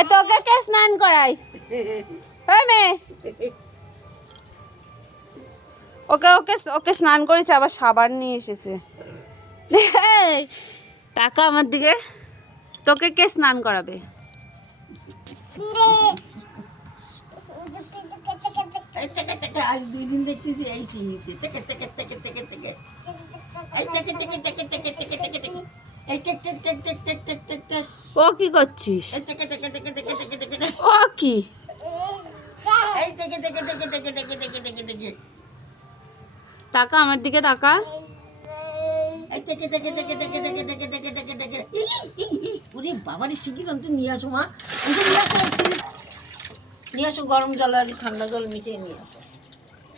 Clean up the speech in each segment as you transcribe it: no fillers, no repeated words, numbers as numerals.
এই তোকে কে স্নান করাই? ওই মেয়ে, ওকে ওকে ওকে স্নান করেছে, আবার সাবান নিয়ে এসেছে। এই, টাকা আমার দিকে। তোকে কে স্নান করাবে? আজ 2 দিন দেখতেছি এই শিখেছে থেকে থেকে থেকে থেকে থেকে এই থেকে থেকে থেকে থেকে থেকে থেকে থেকে এই টেক টেক টেক টেক টেক টেক টেক টেক ও কি করছিস? এই থেকে থেকে থেকে থেকে থেকে থেকে ও কি? এই থেকে থেকে থেকে থেকে থেকে থেকে থেকে থেকে টাকা আমার দিকে টাকা। এই থেকে থেকে থেকে থেকে থেকে থেকে থেকে থেকে থেকে ওরে বাবারে শিগগির অন্ত নিয়ে আসো মা, অন্ত নিয়ে আসো, নিয়ে আসো গরম জল আর ঠান্ডা জল মিশিয়ে নিয়ে আসো।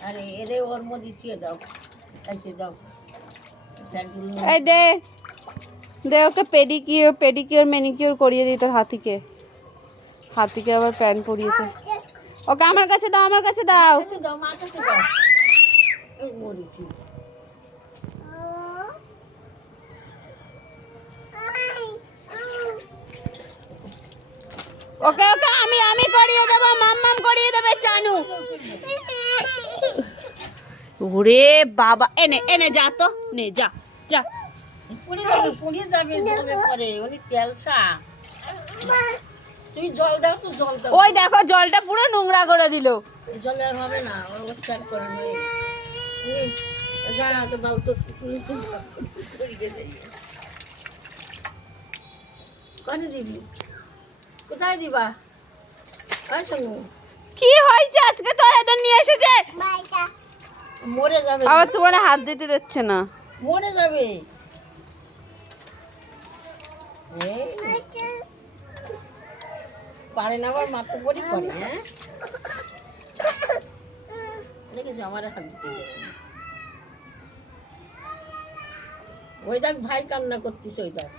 আরে এরে ওর মধ্যে দিয়ে দাও, এসে দাও ফ্যানগুলো। এই দে দে ওকে পেডিকিওর ম্যানিকিওর করিয়ে দিই তোর হাতিকে। হাতিকে আবার প্যান্ট পরিয়েছে। ওকে আমার কাছে দাও, আমার কাছে দাও। কাছে দাও, মার কাছে দাও। এই মরেছি। ওকে ওকে আমি করিয়ে দেবো, মাম্মাম করিয়ে দেবে চানু। ওরে বাবা, এনে এনে যা তো, নে যা যা। পুড়িয়ে যাবে জলে পরে, উনি তেলসা। তুমি জল দাও তো, জল দাও। ওই দেখো জলটা পুরো নোংরা করে দিল। এই জলে আর হবে না, ওর স্টার্ট করে নে। যা তো বাল তো তুলি তো কোথায় দিবি, কোথায় দিবা? ওই শোনো, কি হয়েছে আজকে তোর এত নিয়ে এসেছে? মরে যাবে, আবার তোমার হাত দিতে দিচ্ছে না। মরে যাবে। এই, পারে না আবার মাত্র পরি করে। হ্যাঁ দেখেছি আমার হাত দিতে দেবে না। ওই দেখ ভাই কান্না করতিস, ওই দেখ।